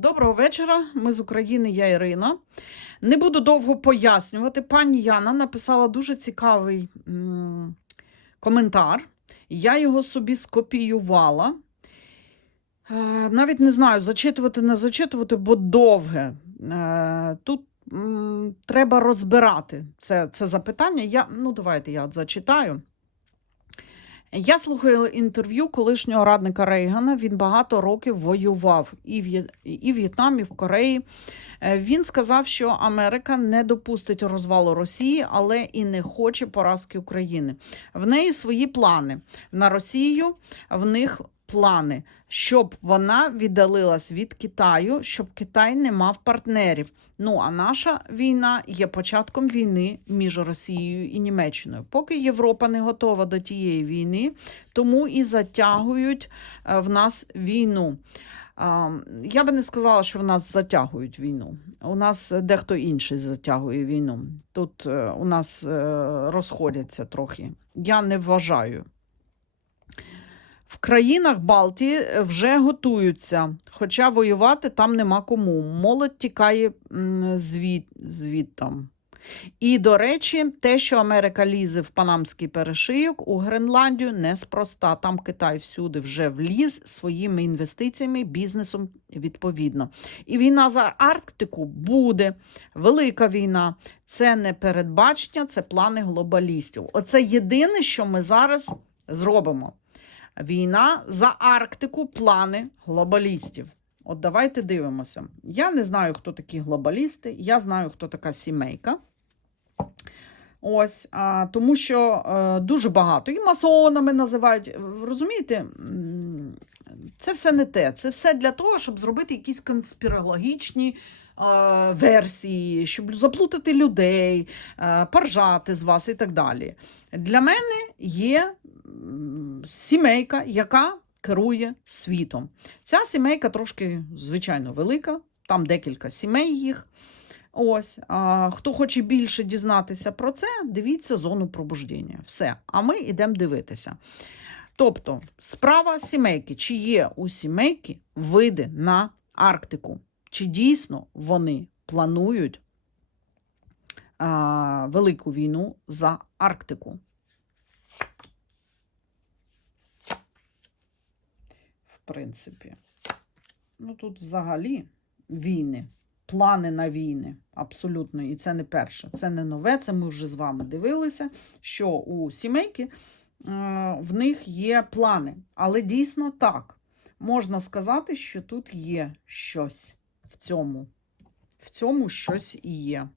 Доброго вечора. Ми з України, я Ірина. Не буду довго пояснювати. Пані Яна написала дуже цікавий м, коментар. Я його собі скопіювала. Е, навіть не знаю, зачитувати, не зачитувати, бо довге. Е, тут м, треба розбирати це, це запитання. Я, ну, давайте я от зачитаю. Я слухаю інтерв'ю колишнього радника Рейгана. Він багато років воював і в, і в В'єтнамі, і в Кореї. Е, Він сказав, що Америка не допустить розвалу Росії, але і не хоче поразки України. В неї свої плани на Росію. В них плани, щоб вона віддалилась від Китаю, щоб Китай не мав партнерів. Ну а наша війна є початком війни між Росією і Німеччиною. Поки Європа не готова до тієї війни, тому і затягують е, в нас війну. Я би не сказала, що в нас затягують війну. У нас дехто інший затягує війну. Тут е, у нас е, розходяться трохи. Я не вважаю. В країнах Балтії вже готуються, хоча воювати там нема кому. Молодь тікає звід, звідтам. І, до речі, те, що Америка лізе в Панамський перешийок у Гренландію, неспроста. Там Китай всюди вже вліз своїми інвестиціями, бізнесом відповідно. І війна за Арктику буде велика війна. Це не передбачення, це плани глобалістів. Оце єдине, що ми зараз зробимо. Війна за Арктику, плани глобалістів. От давайте дивимося. Я не знаю, хто такі глобалісти, я знаю, хто така сімейка. Ось, а, тому що е, дуже багато. І масонами називають. Розумієте, це все не те. Це все для того, щоб зробити якісь конспірологічні е, версії, щоб заплутати людей, е, поржати з вас і так далі. Для мене є сімейка, яка керує світом. Ця сімейка трошки, звичайно, велика, там декілька сімей їх. Ось, а, хто хоче більше дізнатися про це, дивіться зону пробуждення. Все. А ми йдемо дивитися. Тобто, справа сімейки, чи є у сімейки види на Арктику, чи дійсно вони планують а, велику війну за Арктику. Принципі, ну тут взагалі війни плани на війни. Абсолютно. І це не перше. Це не нове. Це ми вже з вами дивилися, що у сімейки е, в них є плани. Але дійсно так. Можна сказати, що тут є щось в цьому. В цьому щось і є.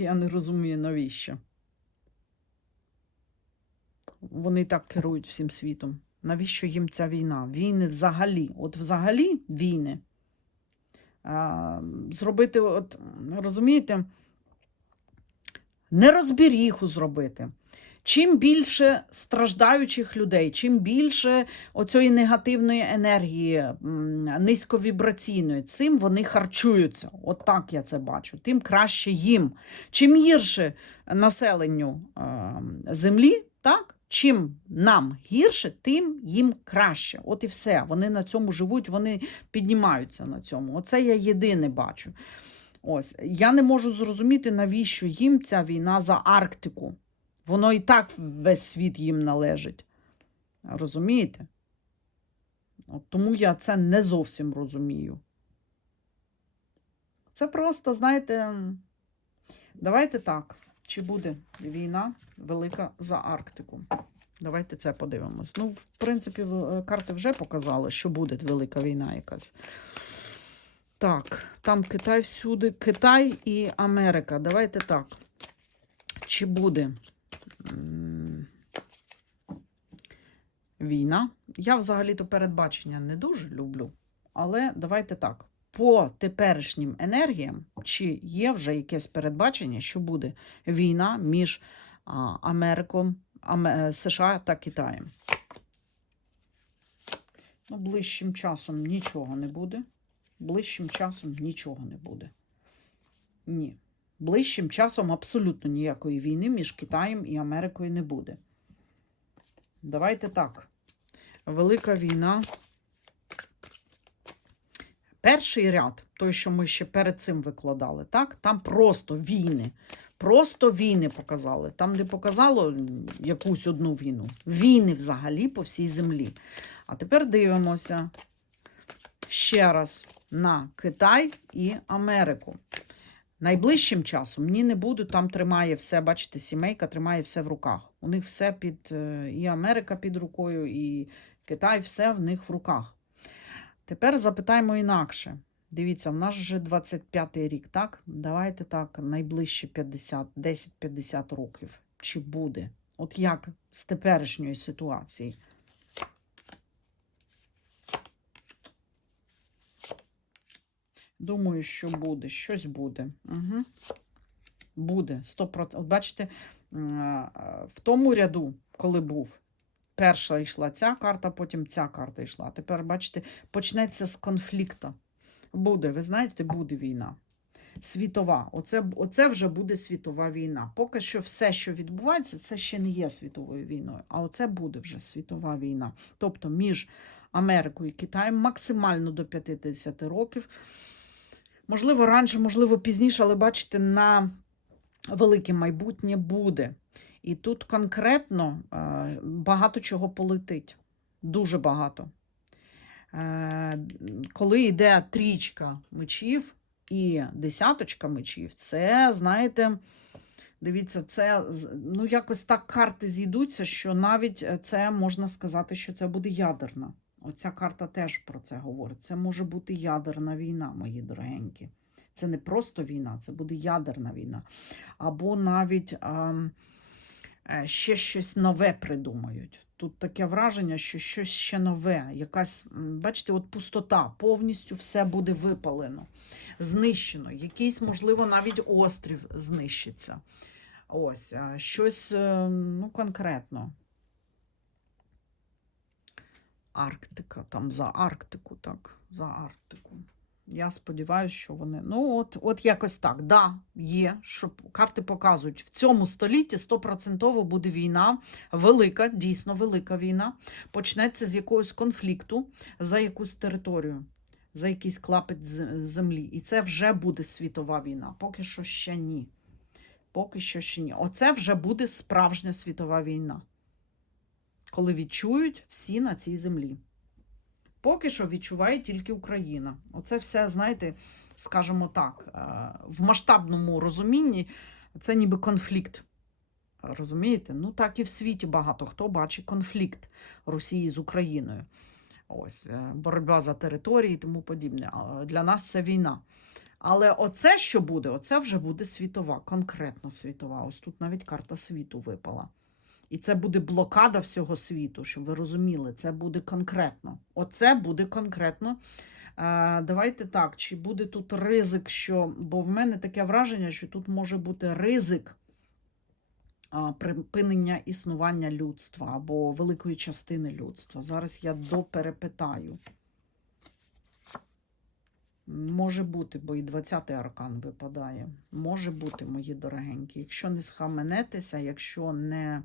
Я не розумію, навіщо. Вони так керують всім світом. Навіщо їм ця війна? Війни взагалі, от взагалі війни. А, зробити, от, розумієте, нерозбіріху зробити. Чим більше страждаючих людей, чим більше оцієї негативної енергії, низьковібраційної, цим вони харчуються. От так я це бачу. Тим краще їм. Чим гірше населенню е, землі, так? Чим нам гірше, тим їм краще. От і все. Вони на цьому живуть, вони піднімаються на цьому. Оце я єдине бачу. Ось я не можу зрозуміти, навіщо їм ця війна за Арктику. Воно і так весь світ їм належить. Розумієте? От тому я це не зовсім розумію. Це просто, знаєте, давайте так. Чи буде війна велика за Арктику? Давайте це подивимось. Ну, в принципі, карти вже показали, що буде велика війна якась. Так, там Китай всюди, Китай і Америка. Давайте так. Чи буде війна? Я взагалі-то передбачення не дуже люблю. Але давайте так. По теперішнім енергіям, чи є вже якесь передбачення, що буде війна між Америком, США та Китаєм? Ну, ближчим часом нічого не буде. Ближчим часом нічого не буде. Ні. Ближчим часом абсолютно ніякої війни між Китаєм і Америкою не буде. Давайте так. Велика війна. Перший ряд, той, що ми ще перед цим викладали, так? там просто війни. Просто війни показали. Там не показало якусь одну війну. Війни взагалі по всій землі. А тепер дивимося ще раз на Китай і Америку. Найближчим часом ні не буду, там тримає все, бачите, сімейка тримає все в руках. У них все під е, і Америка під рукою, і Китай, все в них в руках. Тепер запитаємо інакше. Дивіться, в нас вже 25-й рік, так? Давайте так, найближче 50, 10-50 років. Чи буде? От як з теперішньої ситуації? Думаю, що буде, щось буде. Угу. Буде, 100%. От бачите, в тому ряду, коли був, перша йшла ця карта, потім ця карта йшла. Тепер, бачите, почнеться з конфлікту. Буде, ви знаєте, буде війна. Світова. Оце, оце вже буде світова війна. Поки що все, що відбувається, це ще не є світовою війною. А оце буде вже світова війна. Тобто між Америкою і Китаєм максимально до 50 років. Можливо, раніше, можливо, пізніше, але бачите, на велике майбутнє буде. І тут конкретно е, багато чого полетить. Дуже багато. Е, коли йде трічка мечів і десяточка мечів, це, знаєте, дивіться, це ну, якось так карти зійдуться, що навіть е, це можна сказати, що це буде ядерна. Оця карта теж про це говорить. Це може бути ядерна війна, мої дорогенькі. Це не просто війна, це буде ядерна війна. Або навіть ем, е, ще щось нове придумають. Тут таке враження, що щось ще нове, якась, бачите, от пустота, повністю все буде випалено, знищено. Якийсь, можливо, навіть острів знищиться. Ось, щось е, ну, конкретно. Арктика, там за Арктику, так, за Арктику. Я сподіваюся, що вони. Ну, от, от якось так. Да, є, що карти показують. В цьому столітті стопроцентово буде війна, велика, дійсно велика війна. Почнеться з якогось конфлікту за якусь територію, за якийсь клапоть з- землі. І це вже буде світова війна. Поки що ще ні. Поки що ще ні. Оце вже буде справжня світова війна. Коли відчують всі на цій землі. Поки що відчуває тільки Україна. Оце все, знаєте, скажімо так, е, в масштабному розумінні це ніби конфлікт. Розумієте? Ну так і в світі багато хто бачить конфлікт Росії з Україною. Ось е, боротьба за території і тому подібне. Для нас це війна. Але оце, що буде, оце вже буде світова, конкретно світова. Ось тут навіть карта світу випала. І це буде блокада всього світу, щоб ви розуміли, це буде конкретно. Оце буде конкретно. Давайте так, чи буде тут ризик, що. Бо в мене таке враження, що тут може бути ризик припинення існування людства або великої частини людства. Зараз я доперепитаю. Може бути, бо і 20-й аркан випадає. Може бути, мої дорогенькі. Якщо не схаменетеся, якщо не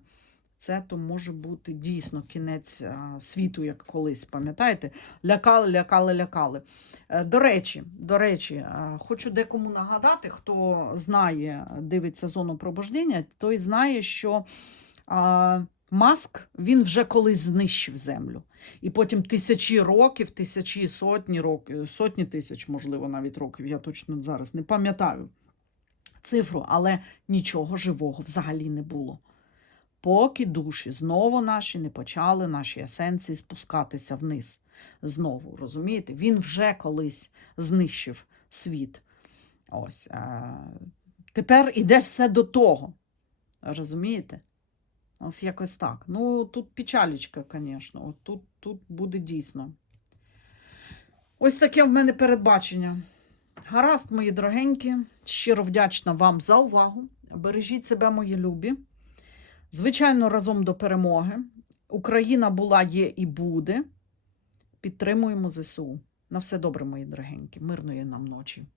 це, то може бути дійсно кінець світу, як колись, пам'ятаєте? Лякали, лякали, лякали. Е, До речі, до речі, е, хочу декому нагадати, хто знає, дивиться зону пробуждення, той знає, що Маск він вже колись знищив землю. І потім тисячі років, тисячі сотні років, сотні тисяч, можливо, навіть років, я точно зараз не пам'ятаю цифру, але нічого живого взагалі не було. Поки душі знову наші не почали наші есенції спускатися вниз. Знову, розумієте? Він вже колись знищив світ. Ось. А, тепер іде все до того. Розумієте? Ось якось так. Ну, тут печалічка, звісно. Тут, тут буде дійсно. Ось таке в мене передбачення. Гаразд, мої дорогенькі, щиро вдячна вам за увагу. Бережіть себе, мої любі. Звичайно, разом до перемоги. Україна була, є і буде. Підтримуємо ЗСУ. На все добре, мої дорогенькі. Мирної нам ночі.